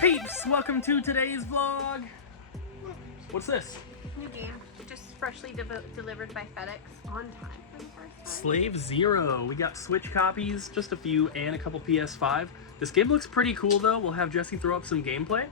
Peeps, welcome to today's vlog. What's this? New game, just freshly delivered by FedEx on time for the first time. Slave Zero. We got Switch copies, just a few, and a couple PS5. This game looks pretty cool though. We'll have Jesse throw up some gameplay,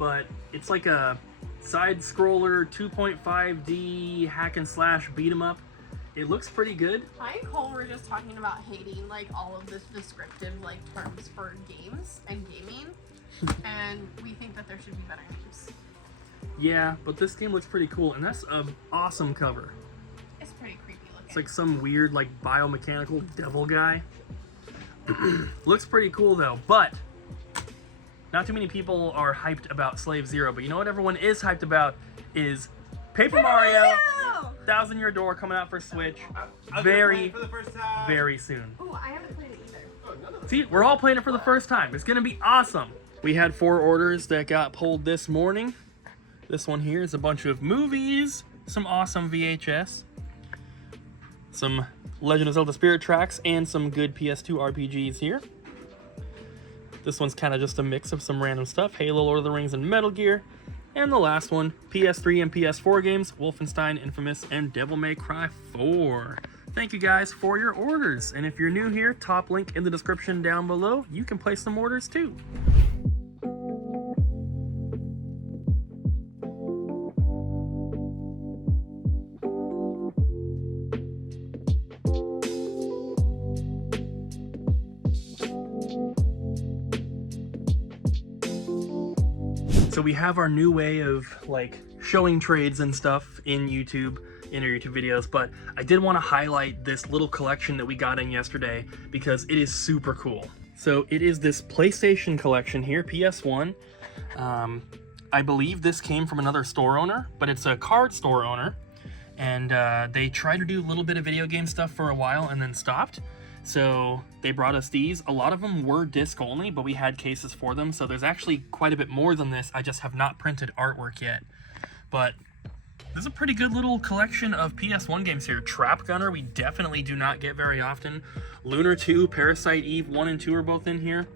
but it's like a side-scroller 2.5D hack and slash beat 'em up. It looks pretty good. I and Cole were just talking about hating like all of this descriptive like terms for games and gaming, and we think that there should be better names. Yeah, but this game looks pretty cool, and that's an awesome cover. It's pretty creepy looking. It's like some weird like biomechanical devil guy. Looks pretty cool though, but not too many people are hyped about Slave Zero. But you know what everyone is hyped about is Paper Mario! 1,000 Year Door coming out for Switch very soon. Oh, I haven't played it either. See, we're all playing it for the first time. It's gonna be awesome. We had 4 orders that got pulled this morning. This one here is a bunch of movies, some awesome VHS, some Legend of Zelda Spirit tracks, and some good PS2 RPGs here. This one's kind of just a mix of some random stuff, Halo, Lord of the Rings, and Metal Gear. And the last one, PS3 and PS4 games, Wolfenstein, Infamous, and Devil May Cry 4. Thank you guys for your orders. And if you're new here, top link in the description down below. You can place some orders too. So we have our new way of like showing trades and stuff in YouTube, in our YouTube videos, but I did want to highlight this little collection that we got in yesterday because it is super cool. So it is this PlayStation collection here, PS1. I believe this came from another store owner, but it's a card store owner, and they tried to do a little bit of video game stuff for a while and then stopped. So they brought us these. A lot of them were disc only, but we had cases for them. So there's actually quite a bit more than this. I just have not printed artwork yet. But there's a pretty good little collection of PS1 games here. Trap Gunner, we definitely do not get very often. Lunar 2, Parasite Eve 1 and 2 are both in here.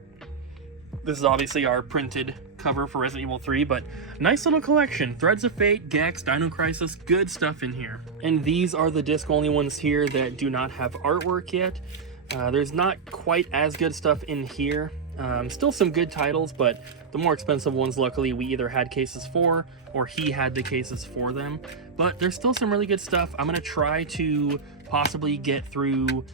This is obviously our printed cover for Resident Evil 3, but nice little collection. Threads of Fate, Gex, Dino Crisis, good stuff in here. And these are the disc only ones here that do not have artwork yet. There's not quite as good stuff in here. Still some good titles, but the more expensive ones, luckily, we either had cases for, or he had the cases for them. But there's still some really good stuff. I'm gonna try to possibly get through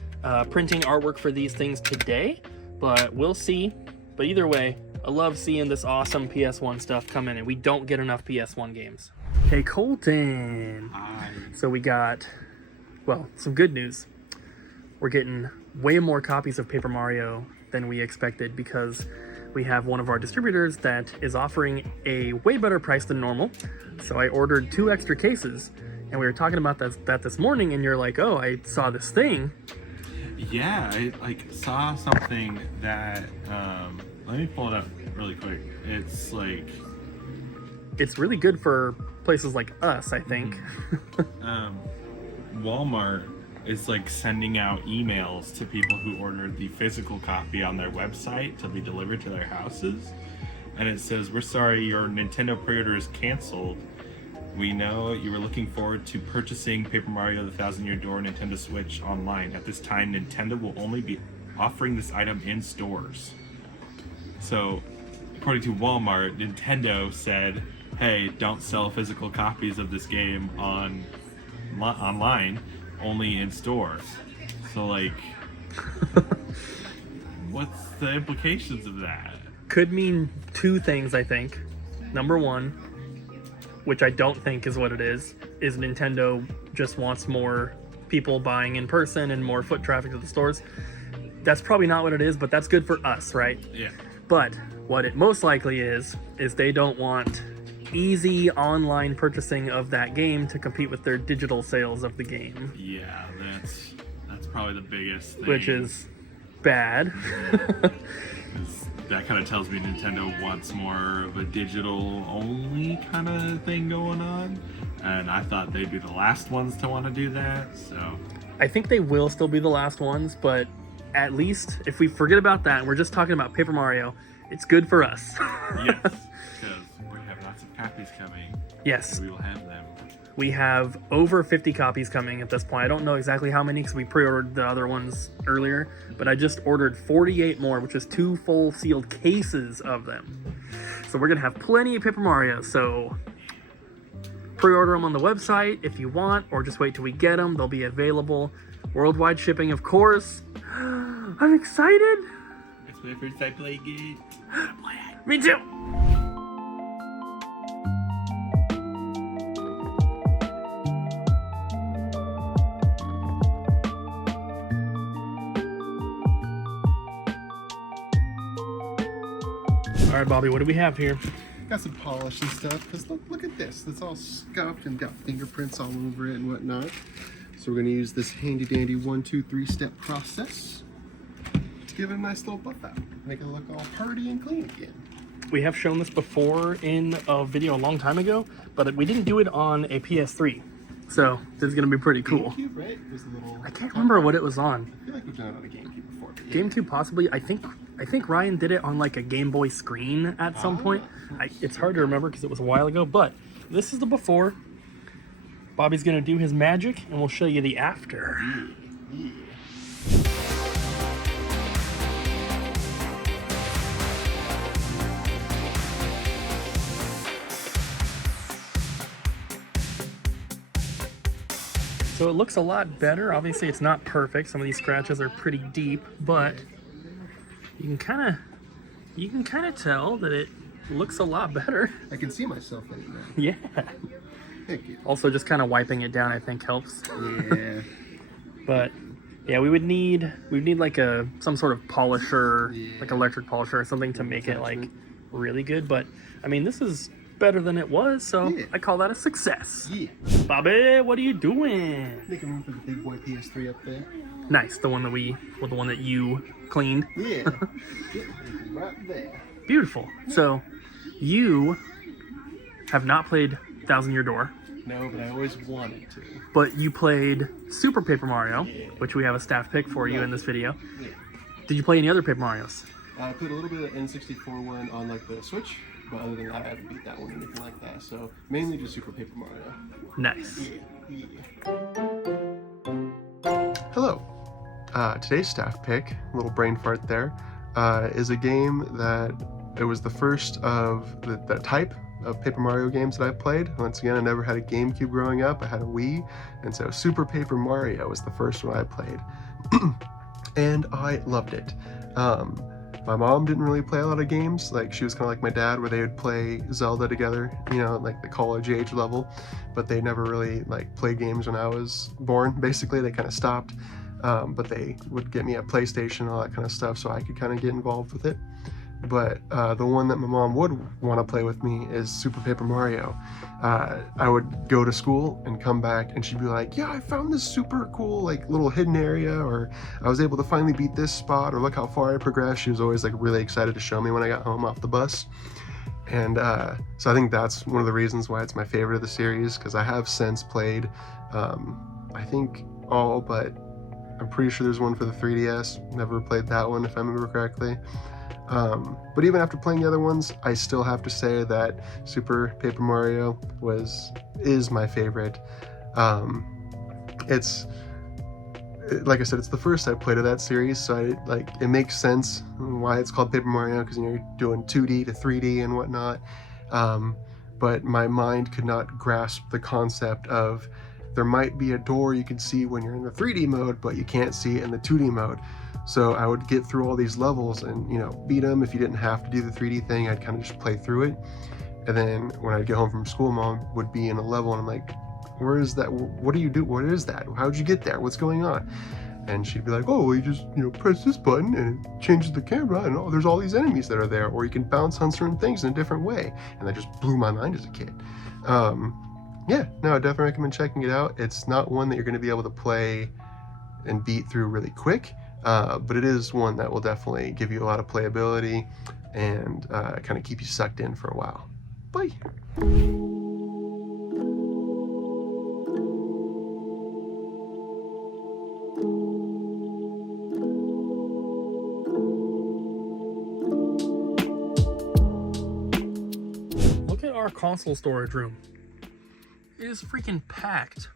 printing artwork for these things today, but we'll see. But either way, I love seeing this awesome PS1 stuff come in, and we don't get enough PS1 games. Hey, Colton. Hi. So we got, well, some good news. We're getting way more copies of Paper Mario than we expected because we have one of our distributors that is offering a way better price than normal. So I ordered 2 extra cases, and we were talking about that this morning, and you're like, oh, I saw this thing. Yeah, I like saw something that let me pull it up really quick. It's like, it's really good for places like us, I think. Walmart is like sending out emails to people who ordered the physical copy on their website to be delivered to their houses, and it says, we're sorry, your Nintendo pre-order is canceled. We know you were looking forward to purchasing Paper Mario the 1,000 Year Door Nintendo Switch online. At this time, Nintendo will only be offering this item in stores. So according to Walmart, Nintendo said, hey, don't sell physical copies of this game online, only in store. So like, what's the implications of that? Could mean 2 things, I think. Number 1, which I don't think is what it is Nintendo just wants more people buying in person and more foot traffic to the stores. That's probably not what it is, but that's good for us, right? Yeah. But what it most likely is they don't want easy online purchasing of that game to compete with their digital sales of the game. Yeah, that's probably the biggest thing. Which is bad. That kind of tells me Nintendo wants more of a digital only kind of thing going on, and I thought they'd be the last ones to want to do that. So I think they will still be the last ones, but at least if we forget about that and we're just talking about Paper Mario, it's good for us. Yes, because we have lots of copies coming. Yes. We will have them. We have over 50 copies coming at this point. I don't know exactly how many because we pre-ordered the other ones earlier, but I just ordered 48 more, which is 2 full sealed cases of them. So we're gonna have plenty of Paper Mario. So pre-order them on the website if you want, or just wait till we get them. They'll be available. Worldwide shipping, of course. I'm excited. It's my first time playing it. Me too. All right, Bobby, what do we have here? Got some polish and stuff, because look at this. It's all scuffed and got fingerprints all over it and whatnot. So we're going to use this handy dandy 1, 2, 3 step process to give it a nice little buff out. Make it look all purty and clean again. We have shown this before in a video a long time ago, but we didn't do it on a PS3. So this is going to be pretty cool. GameCube, right? It was a little... I can't remember what it was on. I feel like we've done it on a GameCube before. But yeah. GameCube possibly. I think Ryan did it on like a Game Boy screen at some point. It's hard to remember because it was a while ago, but this is the before. Bobby's gonna do his magic and we'll show you the after. Yeah. So it looks a lot better. Obviously it's not perfect. Some of these scratches are pretty deep, but you can kind of tell that it looks a lot better. I can see myself in it now. Yeah. Thank you. Also just kind of wiping it down I think helps. Yeah. But yeah, we would need like some sort of polisher, like electric polisher or something to make it like really good. But I mean, this is better than it was, so Yeah. I call that a success. Yeah. Bobby, what are you doing? Making room for the big boy PS3 up there. Nice, the one that you cleaned. Yeah. Right there. Beautiful. So you have not played Thousand Year Door, No, but I always wanted to. but you played Super Paper Mario, which we have a staff pick for you in this video. Yeah. Did you play any other Paper Marios? I played a little bit of N64 one on like the Switch, but other than that, I haven't beat that one or anything like that. So mainly just Super Paper Mario. Nice. Hello. Today's staff pick, a little brain fart there, is a game that it was the first of the type of Paper Mario games that I played. Once again, I never had a GameCube growing up. I had a Wii, and so Super Paper Mario was the first one I played. And I loved it. My mom didn't really play a lot of games. Like, she was kind of like my dad, where they would play Zelda together, you know, like the college age level, but they never really like played games when I was born. Basically, they kind of stopped, but they would get me a PlayStation, all that kind of stuff, so I could kind of get involved with it. But the one that my mom would want to play with me is Super Paper Mario. I would go to school and come back and she'd be like, yeah, I found this super cool like little hidden area, or I was able to finally beat this spot, or look how far I progressed. She was always like really excited to show me when I got home off the bus. And so I think that's one of the reasons why it's my favorite of the series, because I have since played I think all but I'm pretty sure there's one for the 3DS. Never played that one if I remember correctly. But even after playing the other ones, I still have to say that Super Paper Mario is my favorite. It's like I said, it's the first I played of that series, so it makes sense why it's called Paper Mario, because you're doing 2D to 3D and whatnot. But my mind could not grasp the concept of there might be a door you can see when you're in the 3D mode, but you can't see it in the 2D mode. So I would get through all these levels and, you know, beat them. If you didn't have to do the 3D thing, I'd kind of just play through it. And then when I'd get home from school, Mom would be in a level and I'm like, where is that? What do you do? What is that? How'd you get there? What's going on? And she'd be like, oh, well, you just, you know, press this button and it changes the camera, and oh, there's all these enemies that are there, or you can bounce on certain things in a different way. And that just blew my mind as a kid. Yeah, no, I definitely recommend checking it out. It's not one that you're going to be able to play and beat through really quick, but it is one that will definitely give you a lot of playability and kind of keep you sucked in for a while. Bye. our console storage room. It is freaking packed.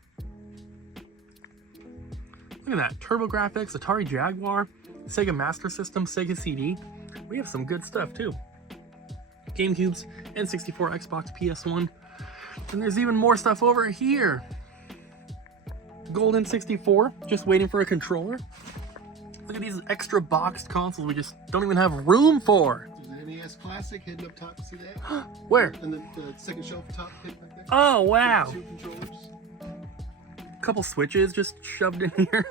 Look at that. TurboGrafx, Atari Jaguar, Sega Master System, Sega CD. We have some good stuff too. GameCubes, N64, Xbox, PS1. And there's even more stuff over here. Golden 64, just waiting for a controller. Look at these extra boxed consoles we just don't even have room for. There's an NES Classic hidden up top. See that? Where? And the second shelf top hidden right there. Oh, wow. 2 controllers. A couple switches just shoved in here.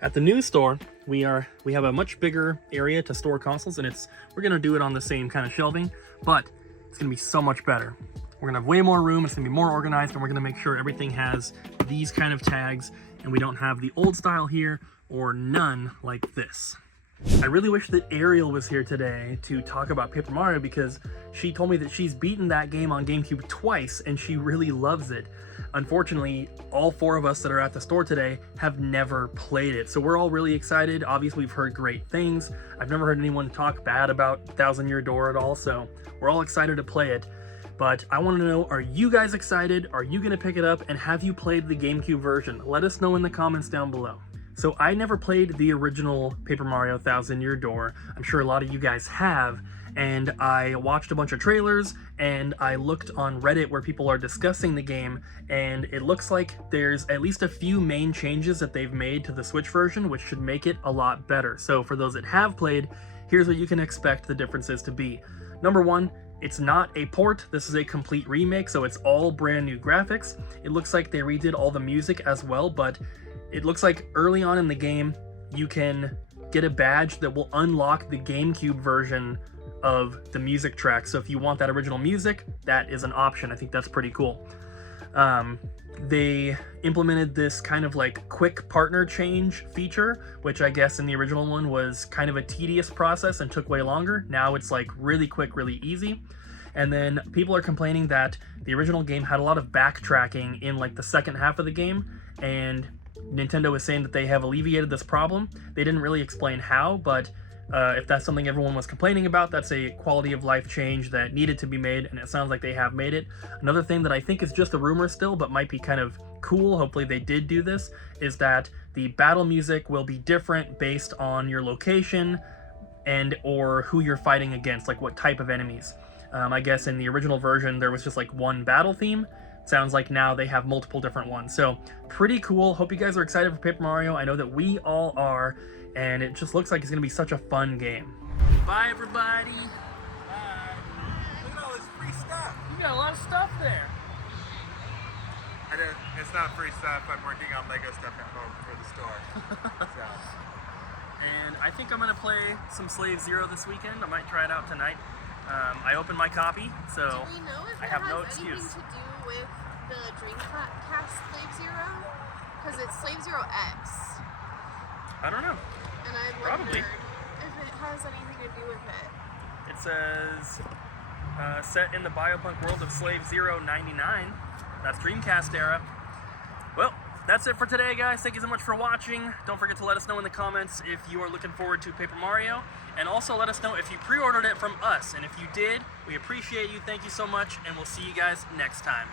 At the new store, we have a much bigger area to store consoles, and we're gonna do it on the same kind of shelving, but it's gonna be so much better. We're gonna have way more room, it's gonna be more organized, and we're gonna make sure everything has these kind of tags, and we don't have the old style here, or none like this. I really wish that Ariel was here today to talk about Paper Mario, because she told me that she's beaten that game on GameCube twice, and she really loves it. Unfortunately, all 4 of us that are at the store today have never played it, so we're all really excited. Obviously, we've heard great things. I've never heard anyone talk bad about Thousand Year Door at all, so we're all excited to play it. But I want to know, are you guys excited? Are you going to pick it up? And have you played the GameCube version? Let us know in the comments down below. So I never played the original Paper Mario Thousand Year Door. I'm sure a lot of you guys have. And I watched a bunch of trailers, and I looked on Reddit where people are discussing the game, and it looks like there's at least a few main changes that they've made to the Switch version, which should make it a lot better. So for those that have played, here's what you can expect the differences to be. Number 1, it's not a port, this is a complete remake, so it's all brand new graphics. It looks like they redid all the music as well, but it looks like early on in the game, you can get a badge that will unlock the GameCube version of the music track. So if you want that original music, that is an option. I think that's pretty cool. They implemented this kind of like quick partner change feature, which I guess in the original one was kind of a tedious process and took way longer. Now it's like really quick, really easy. And then people are complaining that the original game had a lot of backtracking in like the second half of the game, and Nintendo is saying that they have alleviated this problem. They didn't really explain how, but if that's something everyone was complaining about, that's a quality of life change that needed to be made, and it sounds like they have made it. Another thing that I think is just a rumor still, but might be kind of cool, hopefully they did do this, is that the battle music will be different based on your location and or who you're fighting against, like what type of enemies. I guess in the original version there was just like one battle theme. Sounds like now they have multiple different ones. So pretty cool. Hope you guys are excited for Paper Mario. I know that we all are, and it just looks like it's gonna be such a fun game. Bye everybody. Bye. Look at all this free stuff. You got a lot of stuff there. It's not free stuff. I'm working on Lego stuff at home for the store. So. And I think I'm gonna play some Slave Zero this weekend. I might try it out tonight. I opened my copy, so Do we know if I it have has no anything excuse. to do with the Dreamcast Slave Zero? Because it's Slave Zero X, I don't know. and I Probably. wondered if it has anything to do with it. It says set in the biopunk world of Slave Zero 99. That's Dreamcast era. Well, that's it for today, guys. Thank you so much for watching. Don't forget to let us know in the comments if you are looking forward to Paper Mario. And also let us know if you pre-ordered it from us. And if you did, we appreciate you. Thank you so much. And we'll see you guys next time.